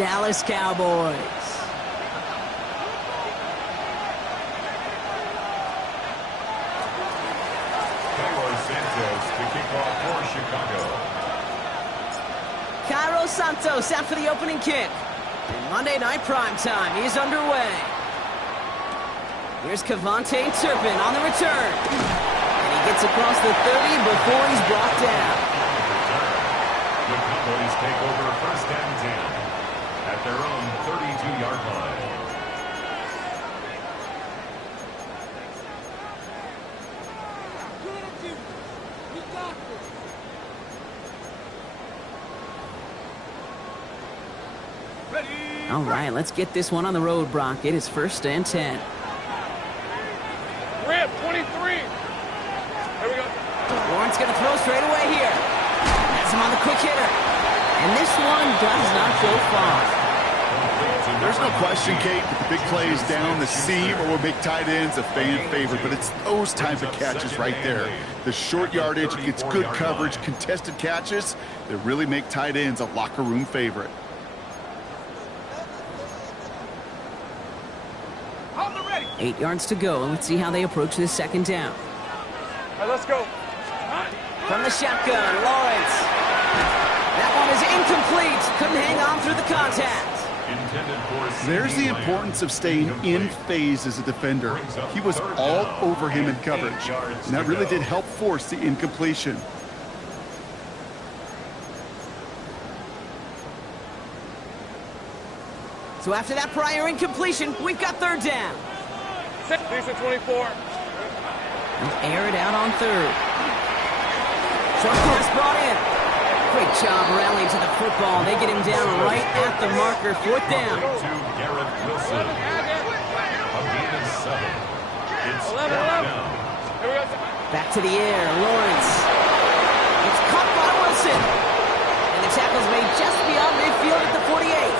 Dallas Cowboys. Santos to kick off for Chicago. Cairo Santos out for the opening kick. And Monday Night Primetime is underway. Here's Cavante Turpin on the return. And he gets across the 30 before he's brought down. The Cowboys take over first and 10 at their own 32-yard line. All right, let's get this one on the road, Brock. It is first and 10. Rip, 23. Here we go. Lawrence going to throw straight away here. Has him on the quick hitter. And this one does not go far. There's no question, Kate, that the big plays down the seam or big tight ends a fan favorite, but it's those type of catches right there. The short yardage gets good coverage, contested catches that really make tight ends a locker room favorite. 8 yards to go. Let's see how they approach this second down. All right, let's go. From the shotgun, Lawrence. That one is incomplete. Couldn't hang on through the contact. There's the importance of staying in phase as a defender. He was all over him in coverage, and that really did help force the incompletion. So after that prior incompletion, we've got third down. Decent 24. They'll air it out on third. Short pass brought in. Great job rallying to the football. They get him down right at the marker. Fourth down. To Garrett Wilson. A gain of 7. It's 11. down. Here we go. Back to the air. Lawrence. It's caught by Wilson. And the tackle's made just beyond midfield at the 48.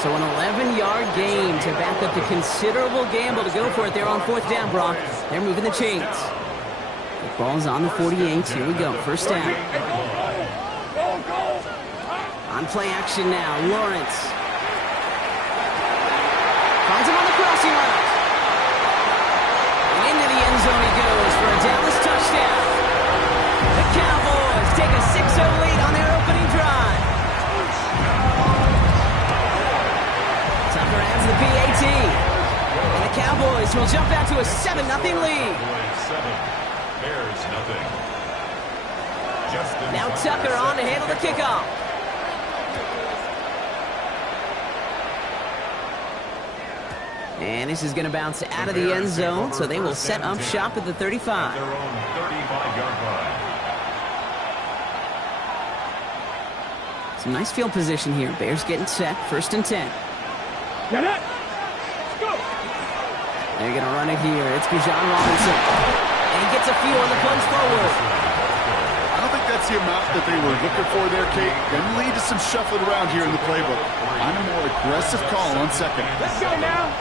So an 11-yard gain to back up the considerable gamble to go for it there on fourth down, Brock. They're moving the chains. The ball's on the 48. Here we go. First down. On play action now. Lawrence. Finds him on the crossing route. And into the end zone he goes for a Dallas touchdown. The Cowboys take a 6-0 lead on their opening drive. Tucker adds the PAT. And the Cowboys will jump out to a 7-0 lead. 7, Bears nothing. Now Tucker on to handle the kickoff. And this is going to bounce out of the end zone, so they will set up shop at the 35. Their own 35-yard line. Some nice field position here. Bears getting set. First and 10. Get it. Let's go. They're going to run it here. It's Bijan Robinson. And he gets a few on the plunge forward. I don't think that's the amount that they were looking for there, Kate. Going to lead to some shuffling around here in the playbook. I'm a more aggressive call on second. Let's go now.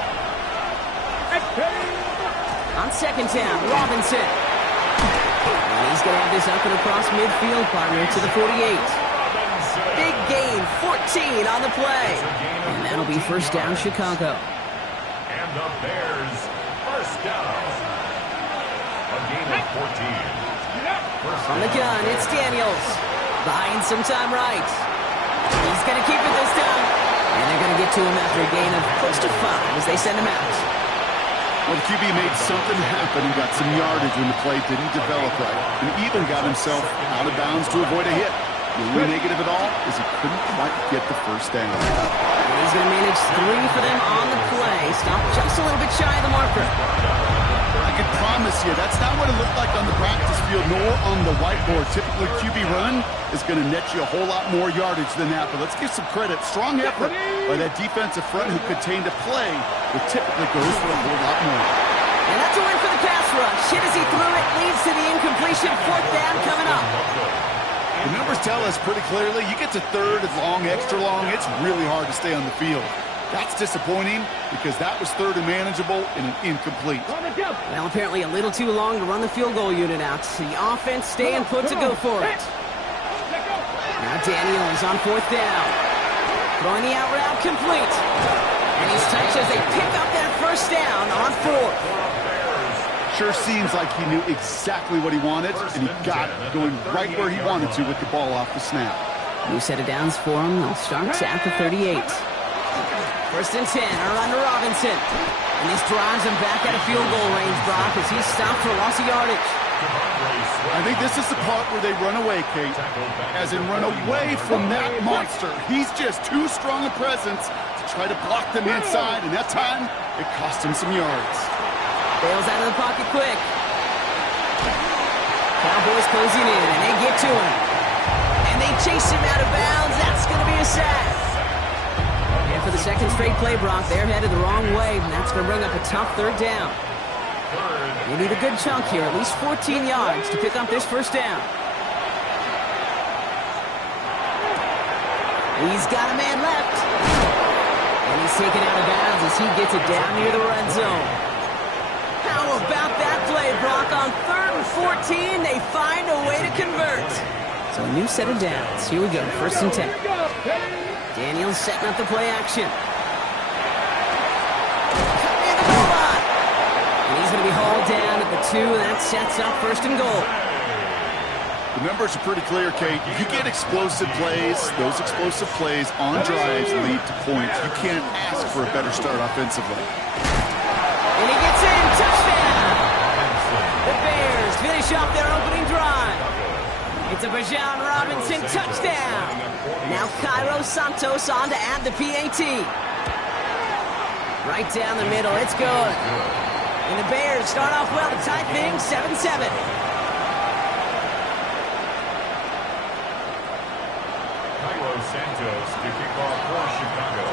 On second down, Robinson. And he's going to have this up and across midfield, partner to the 48. Big gain, 14 on the play. And that'll be first down, Chicago. And the Bears first down. A gain of 14. On the gun, it's Daniels. Buying some time right. He's going to keep it this time. And they're going to get to him after a gain of close to 5 as they send him out. Well, the QB made something happen and got some yardage when the play didn't develop right. And even got himself out of bounds to avoid a hit. The only negative at all is he couldn't quite get the first down. And he's going to manage 3 for them on the play. Stop just a little bit shy of the marker. I can promise you, that's not what it looked like on the practice field nor on the whiteboard. Typically, QB run is going to net you a whole lot more yardage than that. But let's give some credit. Strong effort by that defensive front who contained a play that typically goes for a whole lot more. And that's a win for the pass rush. Hit as he threw it, leads to the incompletion. Fourth down coming up. The numbers tell us pretty clearly, you get to third, it's long, extra long, it's really hard to stay on the field. That's disappointing because that was third and manageable and an incomplete. Well, apparently a little too long to run the field goal unit out. The offense staying put to go for it. Now Daniels on fourth down. Throwing the out route complete. And he's touched as they pick up that first down on 4th. Sure seems like he knew exactly what he wanted, and he got it, going right where he wanted to with the ball off the snap. New set of downs for him. They'll start at the 38. First and 10, a run to Robinson. And this drives him back out of field goal range, Brock, as he's stopped for loss of yardage. I think this is the part where they run away, Kate. As in run away from that monster. He's just too strong a presence to try to block them inside, and that time, it cost him some yards. Bails out of the pocket quick. Cowboys closing in, and they get to him. And they chase him out of bounds. That's going to be a sack. And for the second straight play, Brock, they're headed the wrong way, and that's going to bring up a tough 3rd down. They need a good chunk here, at least 14 yards to pick up this first down. He's got a man left. And he's taken out of bounds as he gets it down near the red zone. How about that play, Brock? On 3rd and 14, they find a way to convert. So a new set of downs. Here we go, 1st and 10. Daniels setting up the play action. And the goal line. And he's going to be hauled down at the 2, and that sets up 1st and goal. The numbers are pretty clear, Kate. You get explosive plays. Those explosive plays on drives lead to points. You can't ask for a better start offensively. And he gets in. Touchdown! The Bears finish off their opening drive. It's a Bijan Robinson touchdown. Now Cairo Santos on to add the PAT. Right down the middle. It's good. And the Bears start off well to tie things 7-7. Cairo Santos to kick off for Chicago.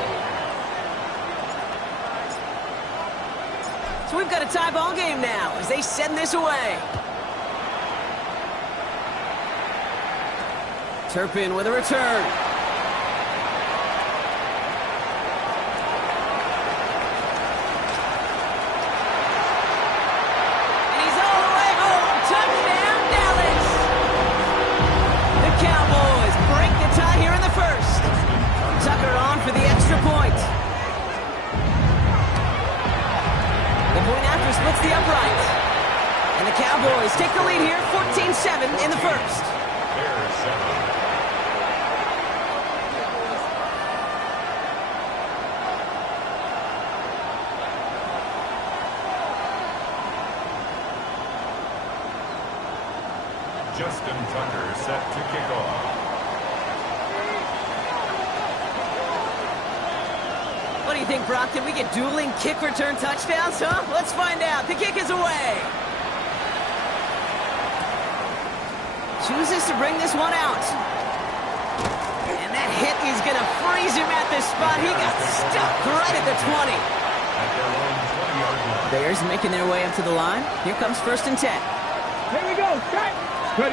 So we've got a tie ball game now as they send this away. Turpin with a return. And he's all the way home. Touchdown, Dallas. The Cowboys break the tie here in the 1st. Tucker on for the extra point. The point after splits the upright. And the Cowboys take the lead here, 14-7 in the 1st. Bears 7. Justin Tucker set to kick off. What do you think, Brock? Can we get dueling kick return touchdowns, huh? Let's find out. The kick is away. Chooses to bring this one out. And that hit is going to freeze him at this spot. He got stuck right at the 20. At their own 20-yard line. Bears making their way up to the line. Here comes 1st and 10. Here we go. Strike. Ready.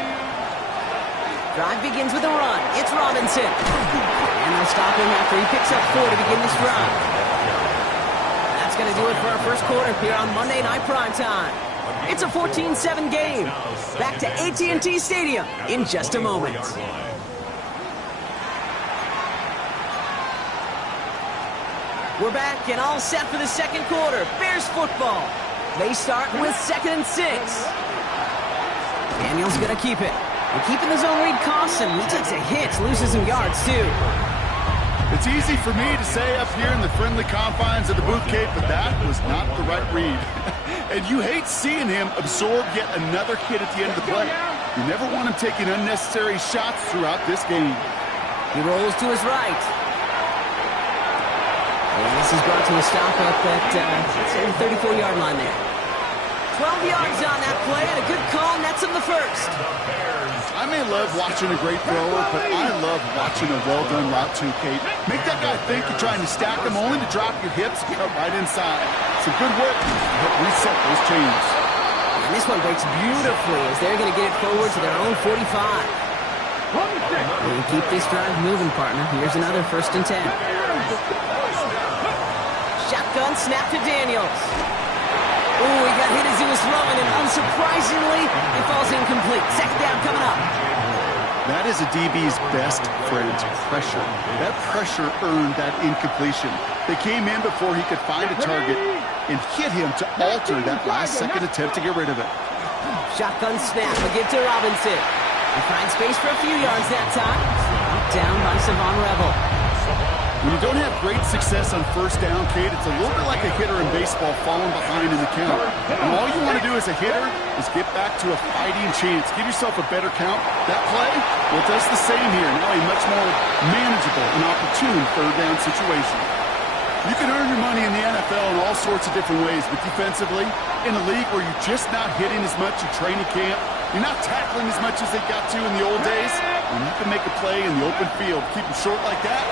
Drive begins with a run. It's Robinson. And they'll stop him after he picks up 4 to begin this drive. That's going to do it for our first quarter here on Monday Night Primetime. It's a 14-7 game. Back to AT&T Stadium in just a moment. We're back and all set for the second quarter. Bears football. They start with 2nd and 6. Daniels going to keep it. And keeping the zone read costs him. He takes a hit, loses some yards, too. It's easy for me to say up here in the friendly confines of the booth, Kate, but that was not the right read. And you hate seeing him absorb yet another hit at the end of the play. You never want him taking unnecessary shots throughout this game. He rolls to his right. And this is brought to a stop at that 34-yard line there. 12 yards on that play, and a good call nets him the first. I may love watching a great thrower, but I love watching a well-done route too, Kate. Make that guy think you're trying to stack him only to drop your hips and come right inside. Some good work to help reset those chains. And this one breaks beautifully as they're going to get it forward to their own 45. And keep this drive moving, partner. Here's another 1st and 10. Shotgun snap to Daniels. Ooh, he got hit as he was throwing, and unsurprisingly, it falls incomplete. Second down coming up. That is a DB's best friend, pressure. That pressure earned that incompletion. They came in before he could find a target and hit him to alter that last-second attempt to get rid of it. Shotgun snap, a give to Robinson. He finds space for a few yards that time. Down by Savon Rebel. When you don't have great success on first down, Kate, it's a little bit like a hitter in baseball falling behind in the count. And all you want to do as a hitter is get back to a fighting chance. Give yourself a better count. That play, well, it does the same here. Now a much more manageable and opportune third down situation. You can earn your money in the NFL in all sorts of different ways, but defensively, in a league where you're just not hitting as much in training camp, you're not tackling as much as they got to in the old days, and you can make a play in the open field, keep them short like that,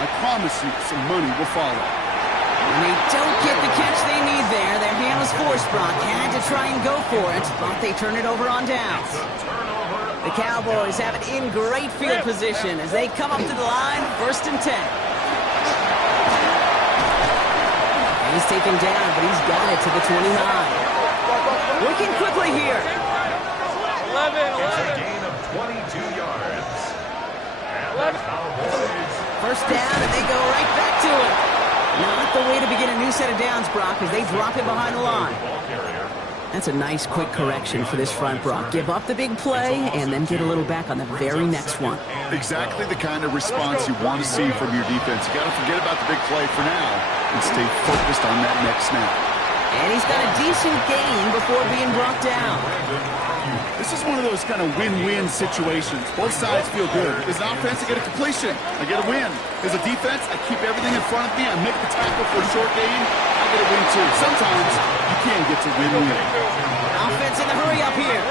I promise you some money will follow. When they don't get the catch they need there, their hand was forced. Brock had to try and go for it, but they turn it over on downs. The Cowboys have it in great field position as they come up to the line, 1st and 10. He's taken down, but he's got it to the 29. Working quickly here. 11. It's a gain of 22 yards. And the Cowboys. 1st down, and they go right back to it. Not the way to begin a new set of downs, Brock, as they drop it behind the line. That's a nice quick correction for this front, Brock. Give up the big play and then get a little back on the very next one. Exactly the kind of response you want to see from your defense. You got to forget about the big play for now and stay focused on that next snap. And he's got a decent gain before being brought down. This is one of those kind of win-win situations. Both sides feel good. As an offense, I get a completion. I get a win. As a defense, I keep everything in front of me. I make the tackle for a short gain. I get a win, too. Sometimes you can get to win-win. Offense in the hurry up here.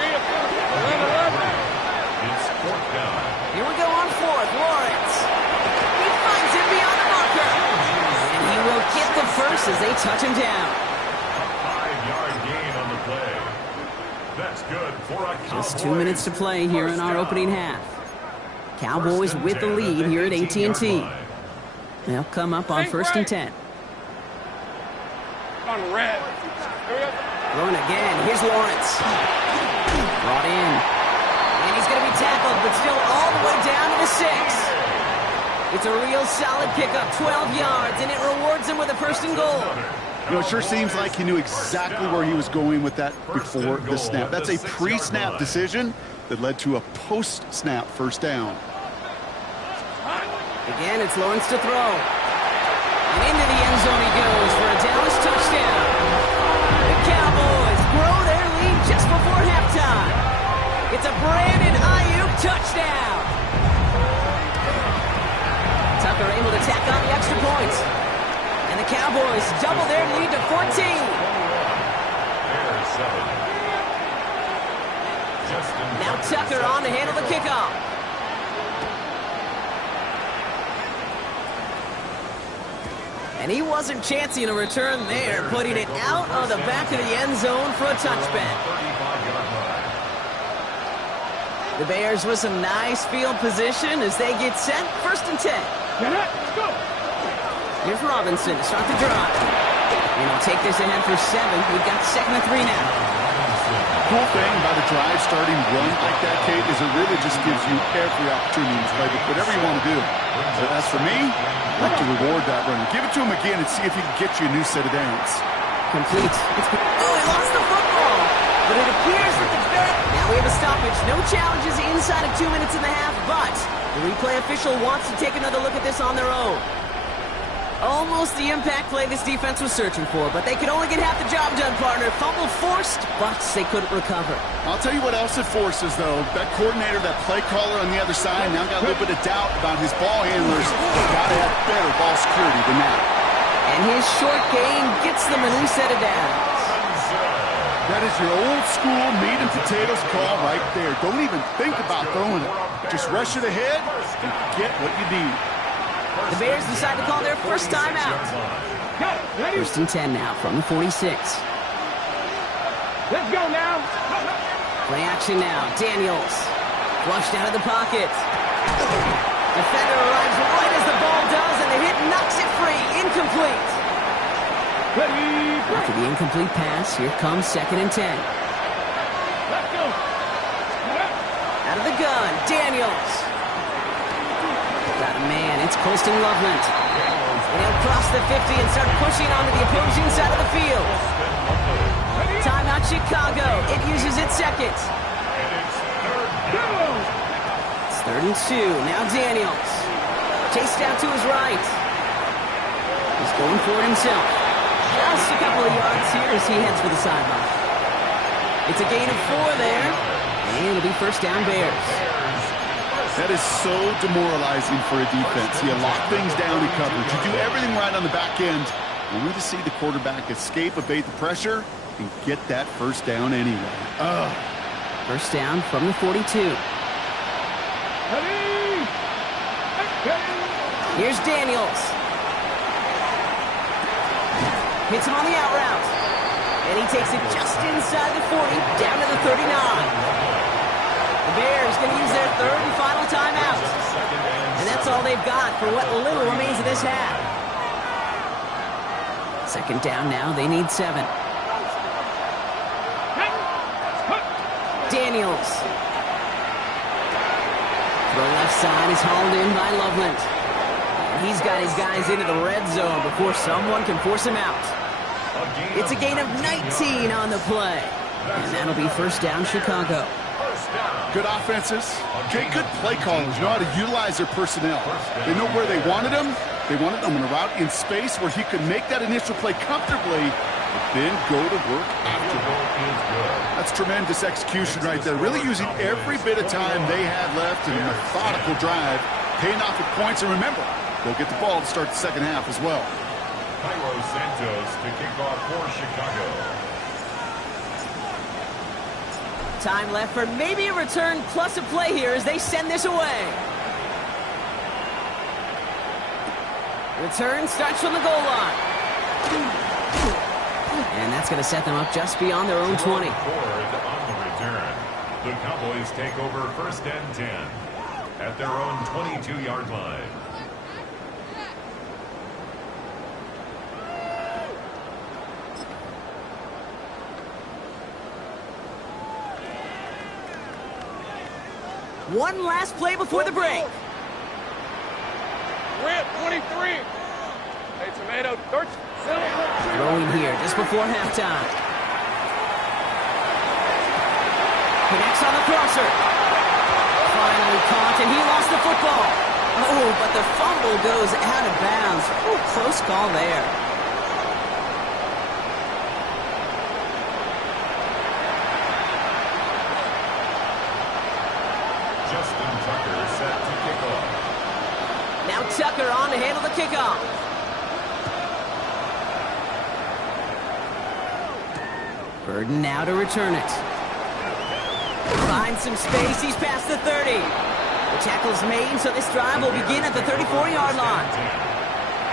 It's 4th down. Here we go on 4th. Lawrence. He finds him beyond the marker. And he will get the first as they touch him down. A 5-yard gain on the play. That's good for a Cowboys. Just 2 minutes to play here in our opening half. Cowboys with the lead here at AT&T. They'll come up on 1st and 10. On red. Throwing again. Here's Lawrence. Brought in. And he's going to be tackled, but still all the way down to the 6. It's a real solid pickup, 12 yards, and it rewards him with a 1st and goal. You know, it sure seems like he knew exactly where he was going with that before the snap. That's a pre-snap decision that led to a post-snap 1st down. Again, it's Lawrence to throw. And into the end zone he goes for a Dallas touchdown. The Cowboys grow their lead just before halftime. It's a Brandon Ayuk touchdown. Tucker able to tack on the extra points. And the Cowboys double their lead to 14. Now Tucker on to handle the kickoff. And he wasn't chancing a return there, putting it out of the back of the end zone for a touchback. The Bears with some nice field position as they get set. 1st and 10. Let's go. Here's Robinson to start the drive. And he'll take this ahead for 7. We've got 2nd and 3 now. Cool thing about a drive starting run like that, Kate, is it really just gives you every opportunity to play whatever you want to do. But as for me, I like to reward that run. Give it to him again and see if he can get you a new set of downs. Complete. Oh, he lost the football. But it appears that the bet. Now we have a stoppage. No challenges inside of 2 minutes and a half, but the replay official wants to take another look at this on their own. Almost the impact play this defense was searching for, but they could only get half the job done, partner. Fumble forced, but they couldn't recover. I'll tell you what else it forces, though. That coordinator, that play caller on the other side, now got a little bit of doubt about his ball handlers. They've got to have better ball security than that. And his short gain gets them a new set of downs. That is your old school meat and potatoes call right there. Don't even think about throwing it. Just rush it ahead and get what you need. The Bears decide to call their first timeout. 1st and 10 now from the 46. Let's go now. Play action now. Daniels. Flushed out of the pocket. Defender arrives right as the ball does, and the hit knocks it free. Incomplete. After the incomplete pass, here comes 2nd and 10. Let's go. Out of the the gun. Daniels. Got a man. It's Colston Loveland. And he'll cross the 50 and start pushing onto the opposing side of the field. Timeout Chicago. It uses its second. It's 3rd and 2. Now Daniels. Chased out to his right. He's going for it himself. Just a couple of yards here as he heads for the sideline. It's a gain of 4 there. And it'll be first down Bears. That is so demoralizing for a defense. You lock things down in coverage. You do everything right on the back end. Only to see the quarterback escape, evade the pressure, and get that first down anyway. First down from the 42. Here's Daniels. Hits him on the out route. And he takes it just inside the 40, down to the 39. The Bears going to use their 3rd and final timeout. And that's all they've got for what little remains of this half. Second down now. They need 7. Daniels. To the left side is hauled in by Loveland. And he's got his guys into the red zone before someone can force him out. It's a gain of 19 on the play. And that'll be first down Chicago. Good offenses. Okay, good play callers know how to utilize their personnel. They know where they wanted them. They wanted them in a route in space where he could make that initial play comfortably, but then go to work afterward. That's tremendous execution right there. Really using every bit of time they had left in a methodical drive, paying off with points. And remember, they'll get the ball to start the second half as well. Cairo Santos to kick off for Chicago. Time left for maybe a return plus a play here as they send this away. Return starts from the goal line. And that's going to set them up just beyond their own 20. On the return, the Cowboys take over first and 10 at their own 22-yard line. One last play before the break. Rip, 23. Hey, tomato, torch. Throwing here just before halftime. Connects on the crosser. Finally caught, and he lost the football. Oh, but the fumble goes out of bounds. Ooh, close call there. Justin Tucker set to kick off. Now Tucker on to handle the kickoff. Burden now to return it. Finds some space. He's past the 30. The tackle's made, so this drive will begin at the 34-yard line.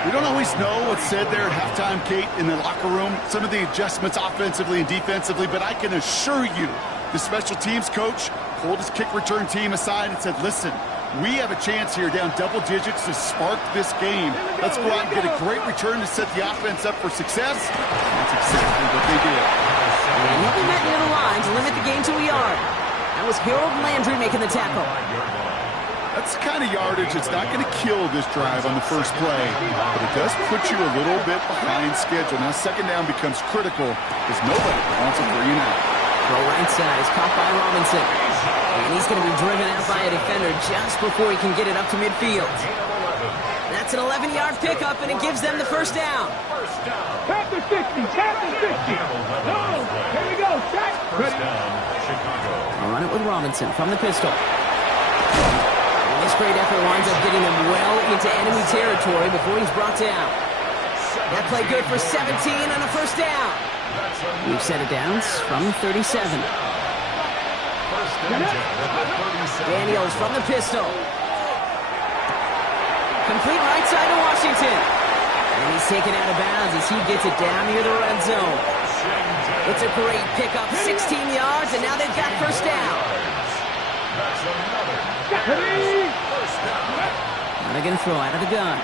We don't always know what's said there at halftime, Kate, in the locker room. Some of the adjustments offensively and defensively, but I can assure you the special teams coach pulled his kick return team aside and said, listen, we have a chance here down double digits to spark this game. Let's go out and get a great return to set the offense up for success. And that's exactly what they did. And he'll be met near the line to limit the game to a yard. That was Harold Landry making the tackle. That's the kind of yardage that's not going to kill this drive on the first play, but it does put you a little bit behind schedule. Now second down becomes critical because nobody wants a 3 and out. Throw right side is caught by Robinson. And he's going to be driven out by a defender just before he can get it up to midfield. That's an 11-yard pickup, and it gives them the first down. Tap the 50, tap the 50. No, here we go, tap. First down, Chicago. I'll run it with Robinson from the pistol. And this great effort winds up getting them well into enemy territory before he's brought down. That play good for 17 on a first down. We've set it down from 37. Daniels from the pistol. Complete right side to Washington. And he's taken out of bounds as he gets it down near the red zone. It's a great pickup, 16 yards, and now they've got first down. Now they're going to throw out of the gun.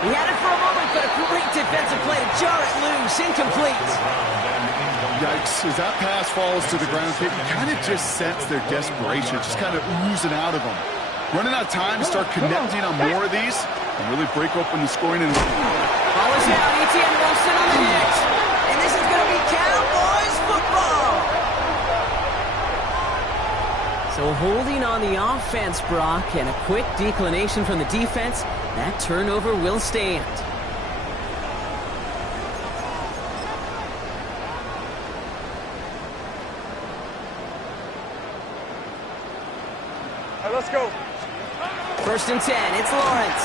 He had it for a moment, but a great defensive play to jar it loose. Incomplete. Yikes. As that pass falls to the ground, you kind of just sense their desperation, just kind of oozing out of them. Running out of time to start connecting on more of these and really break open the scoring. Ball is out. Etienne Wilson on the hit. And this is going to be Cowboys football. So holding on the offense, Brock, and a quick declination from the defense, that turnover will stand. Let's go. 1st and 10, it's Lawrence.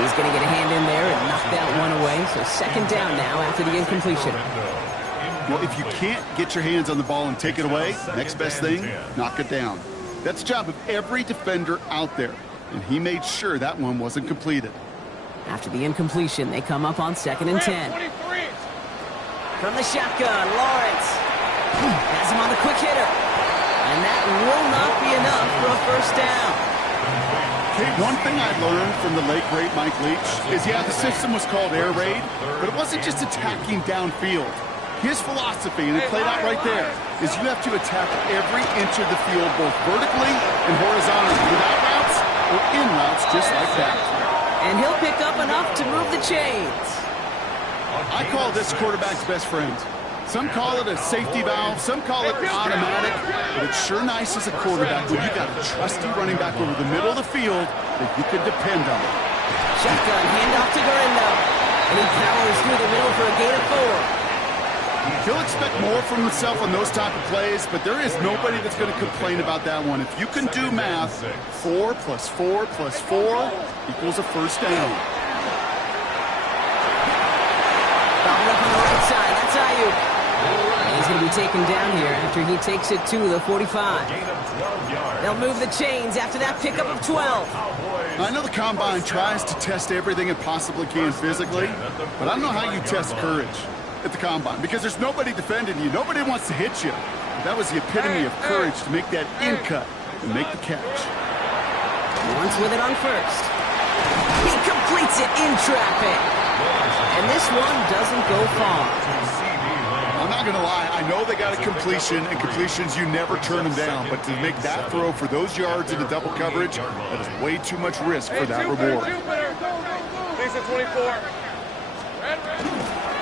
He's going to get a hand in there and knock that one away. So 2nd down now after the incompletion. Well, if you can't get your hands on the ball and take it away, next best thing, knock it down. That's the job of every defender out there. And he made sure that one wasn't completed. After the incompletion, they come up on 2nd and 10. From the shotgun, Lawrence has him on the quick hitter. And that will not be enough for a 1st down. Okay, one thing I learned from the late, great Mike Leach is, yeah, the system was called air raid, but it wasn't just attacking downfield. His philosophy, and it played out right there, is you have to attack every inch of the field, both vertically and horizontally, without routes or in routes, just like that. And he'll pick up enough to move the chains. I call this quarterback's best friend. Some call it a safety valve, some call it automatic, but it's sure nice as a quarterback when you got a trusty running back over the middle of the field that you can depend on. Shotgun, handoff to Garindo. And he powers through the middle for a gain of 4. He'll expect more from himself on those type of plays, but there is nobody that's going to complain about that one. If you can do math, 4 plus 4 plus 4 equals a 1st down. Bobbled up on the right side. That's Ayuk. He's going to be taken down here after he takes it to the 45. They'll move the chains after that pickup of 12. I know the Combine tries to test everything it possibly can physically, but I don't know how you test courage at the Combine, because there's nobody defending you. Nobody wants to hit you. That was the epitome of courage, to make that in cut and make the catch. Lawrence with it on 1st. He completes it in traffic. And this one doesn't go far. I'm not going to lie. I know they got a completion, and completions, you never turn them down. But to make that throw for those yards into double coverage, that is way too much risk for that reward. He's at 24.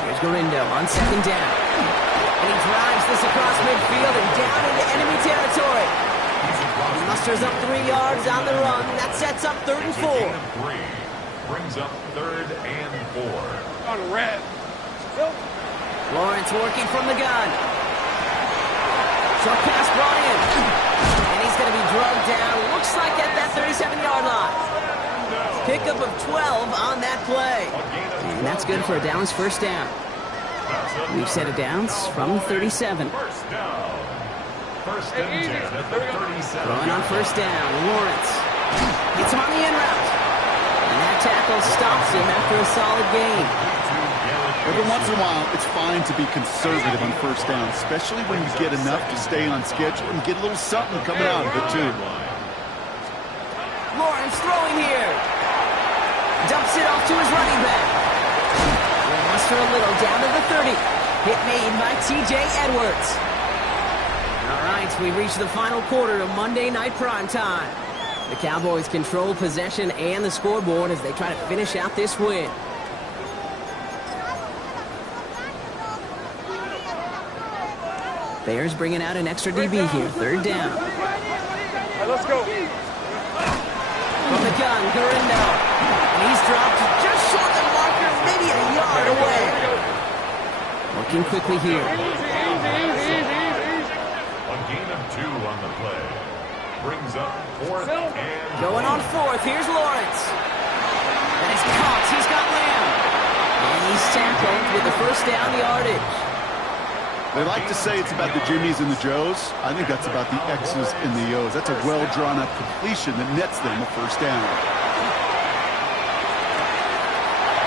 Here's Garindo on 2nd down. And he drives this across midfield and down into enemy territory. He musters up 3 yards on the run. That sets up 3rd and 4. Brings up 3rd and 4. On red. Lawrence working from the gun. Short pass brought in. And he's going to be drugged down. Looks like at that 37-yard line. Pickup of 12 on that play. And that's good for a Downs 1st down. We've set a Downs from 37. 1st down. 1st and 10 at the 37. Throwing on 1st down. Lawrence gets him on the in route. And that tackle stops him after a solid gain. Every once in a while, it's fine to be conservative on 1st down, especially when you get enough to stay on schedule and get a little something coming out of it, too. Lawrence throwing here. Dumps it off to his running back. Will muster a little down to the 30. Hit made by T.J. Edwards. All right, we reach the final quarter of Monday Night Primetime. The Cowboys control possession and the scoreboard as they try to finish out this win. Bears bringing out an extra DB here. 3rd down. Let's go. From the gun, Garindo. And he's dropped just short of the marker, maybe a yard away. Working quickly here. A gain of 2 on the play. Brings up 4th and... Going on 4th. Here's Lawrence. And he's caught. He's got Lamb. And he's tackled with the 1st down yardage. They like to say it's about the Jimmies and the Joes. I think that's about the X's and the O's. That's a well-drawn-up completion that nets them a 1st down.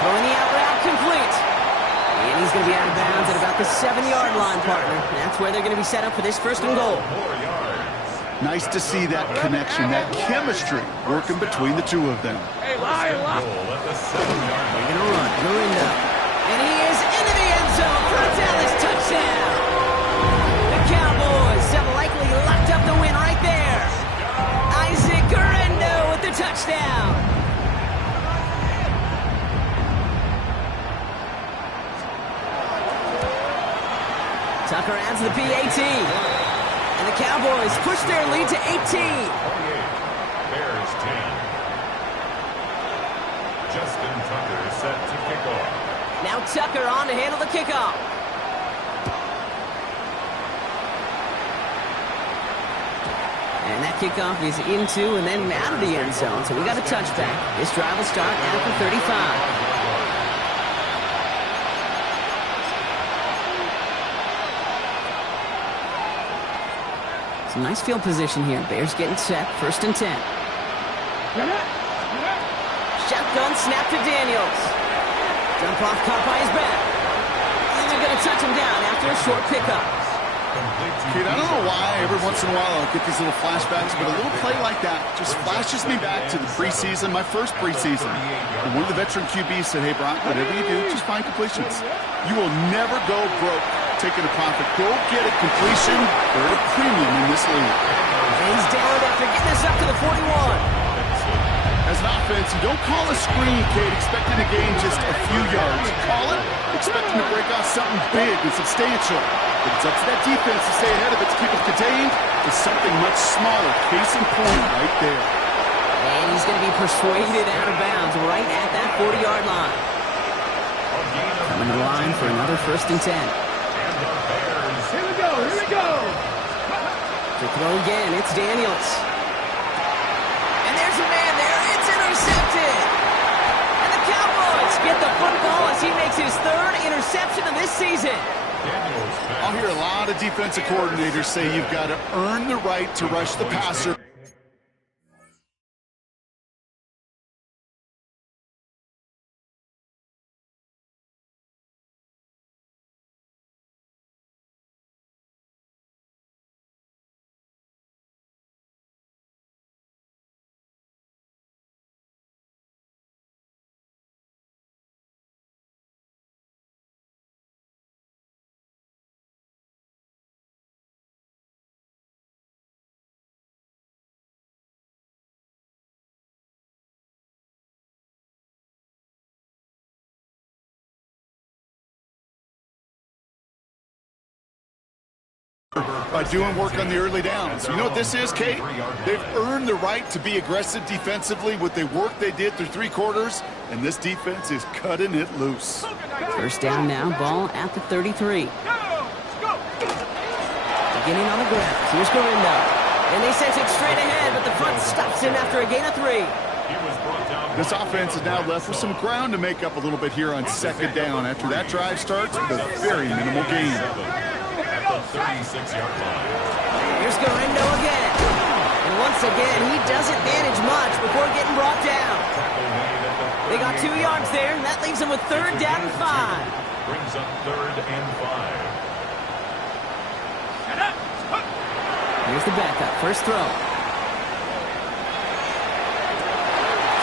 Throwing the out route complete. And he's going to be out of bounds at about the 7-yard line, partner. That's where they're going to be set up for this 1st and goal. Nice to see that connection, that chemistry working between the two of them. Hey, lie. Goal at the 7-yard line. They're going to run. Garindo. And he is into the end zone for a Dallas touchdown. Tucker adds the PAT. And the Cowboys push their lead to 18. 28. Bears 10. Justin Tucker is set to kick off. Now Tucker on to handle the kickoff. And that kickoff is into and then out of the end zone. So we got a touchback. This drive will start at the 35. Some nice field position here. Bears getting set. 1st and 10. Shotgun snap to Daniels. Jump off caught by his back. And they're going to touch him down after a short pickup. Kid, I don't know why every once in a while I'll get these little flashbacks, but a little play like that just flashes me back to the preseason, my first preseason. And one of the veteran QBs said, hey, Brock, whatever you do, just find completions. You will never go broke taking a profit. Go get a completion. They're at a premium in this league. He's down after getting this up to the 41. As an offense, you don't call a screen, Kate, expecting to gain just a few yards. You call it expecting to break off something big and substantial. But it's up to that defense to stay ahead of it to keep it contained to something much smaller. Case in point right there. And he's going to be persuaded out of bounds right at that 40-yard line. Coming to the line for another 1st and 10. Here we go, here we go. To throw again, it's Daniels. And there's a man there. It's intercepted. And the Cowboys get the football as he makes his 3rd interception of this season. I'll hear a lot of defensive coordinators say you've got to earn the right to rush the passer. By doing work on the early downs. You know what this is, Kate? They've earned the right to be aggressive defensively with the work they did through 3 quarters, and this defense is cutting it loose. 1st down now, ball at the 33. Beginning on the ground. Here's Gorindo. And they sent it straight ahead, but the front stops him after a gain of 3. This offense is now left with some ground to make up a little bit here on 2nd down. After that drive starts with a very minimal gain. 36-yard line. Here's Gorindo again. And once again, he doesn't manage much before getting brought down. They got 2 yards there, and that leaves them with 3rd down and 5. Brings up 3rd and 5. Here's the backup. First throw.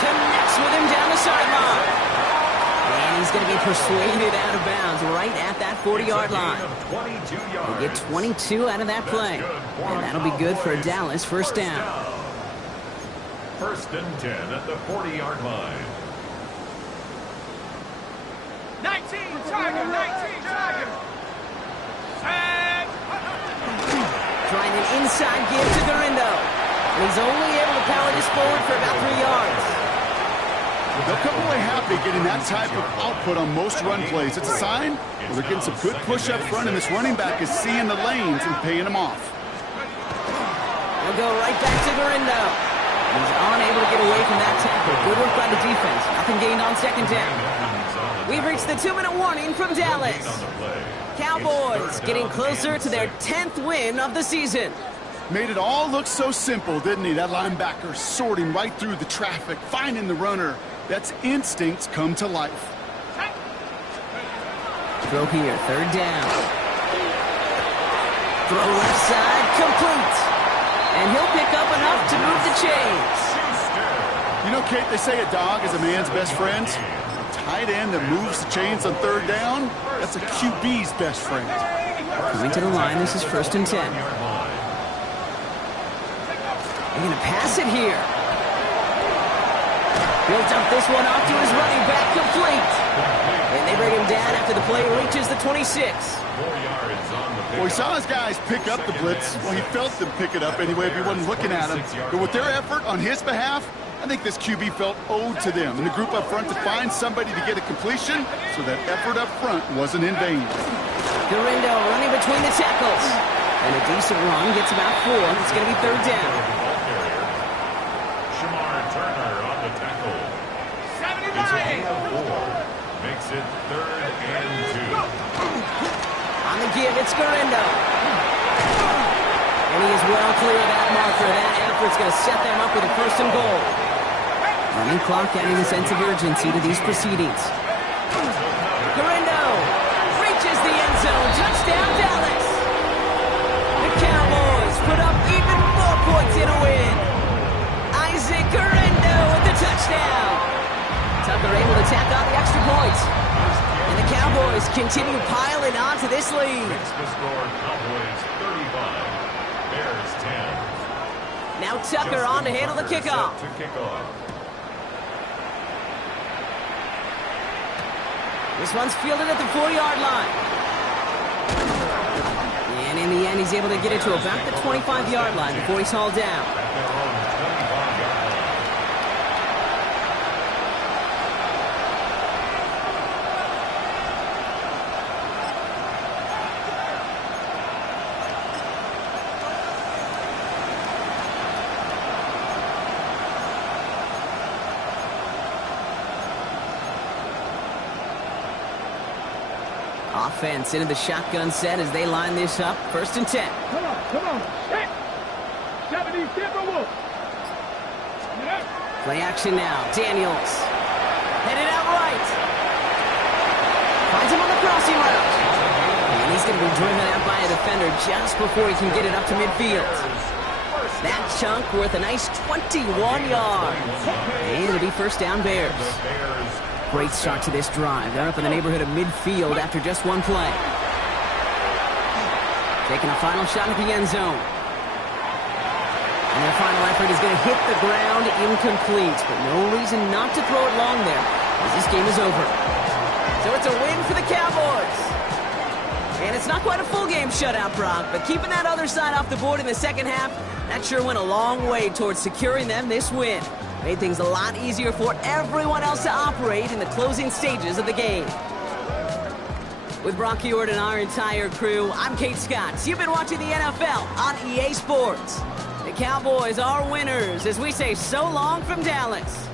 Connects with him down the sideline. And he's going to be persuaded out of bounds right at that 40-yard line. We'll get 22 out of that play. And that'll be good for Dallas. 1st down. 1st and 10 at the 40-yard line. 19, Tiger, 19, Tiger. Trying an inside give to Gorindo. And he's only able to power this forward for about 3 yards. They'll come away happy getting that type of output on most run plays. It's a sign where they're getting some good push up front, and this running back is seeing the lanes and paying them off. They'll go right back to Gorindo. He's unable to get away from that tackle. Good work by the defense. Nothing gained on 2nd down. We've reached the 2-minute warning from Dallas. Cowboys getting closer to their 10th win of the season. Made it all look so simple, didn't he? That linebacker sorting right through the traffic, finding the runner. That's instincts come to life. Throw here, 3rd down. Throw left side, complete. And he'll pick up enough to move the chains. You know, Kate, they say a dog is a man's best friend. A tight end that moves the chains on 3rd down, that's a QB's best friend. Coming to the line, this is 1st and 10. They're going to pass it here. He'll dump this one off to his running back, complete. And they bring him down after after the play reaches the 26. 4 yards on the Well, he saw his guys pick up the blitz. Well, he felt them pick it up anyway if he wasn't looking at him. But with their effort on his behalf, I think this QB felt owed to them and the group up front to find somebody to get a completion, so that effort up front wasn't in vain. Garindo running between the tackles. And a decent run gets about 4. It's going to be third down. Shamar Turner on the tackle. It's a gain of 4. Makes it 3rd and 2. On the give, it's Garindo. And he is well clear of that marker. That effort's going to set them up with a 1st and goal. Running clock adding a sense of urgency to these proceedings. Garindo reaches the end zone. Touchdown, Dallas. The Cowboys put up even more points in a win. Isaac Garindo with the touchdown. Tucker able to tack on the extra points. And the Cowboys continue piling on to this lead. Makes the score Cowboys 35, Bears 10. Now Tucker on to handle the kickoff. To kick off. This one's fielded at the 4-yard line. And in the end, he's able to get it to about the 25-yard line before he's hauled down. At their own 25-yard line. Offense into the shotgun set as they line this up. 1st and 10. Come on. Set. 70 Timberwolves. Play action now. Daniels. Headed out right. Finds him on the crossing route. And he's going to be driven out by a defender just before he can get it up to midfield. That chunk worth a nice 21 yards. And it'll be 1st down Bears. Great start to this drive. They're up in the neighborhood of midfield after just one play. Taking a final shot at the end zone. And their final effort is going to hit the ground incomplete. But no reason not to throw it long there, as this game is over. So it's a win for the Cowboys. And it's not quite a full game shutout, Brock, but keeping that other side off the board in the second half, that sure went a long way towards securing them this win. Made things a lot easier for everyone else to operate in the closing stages of the game. With Brock Ewart and our entire crew, I'm Kate Scott. You've been watching the NFL on EA Sports. The Cowboys are winners as we say so long from Dallas.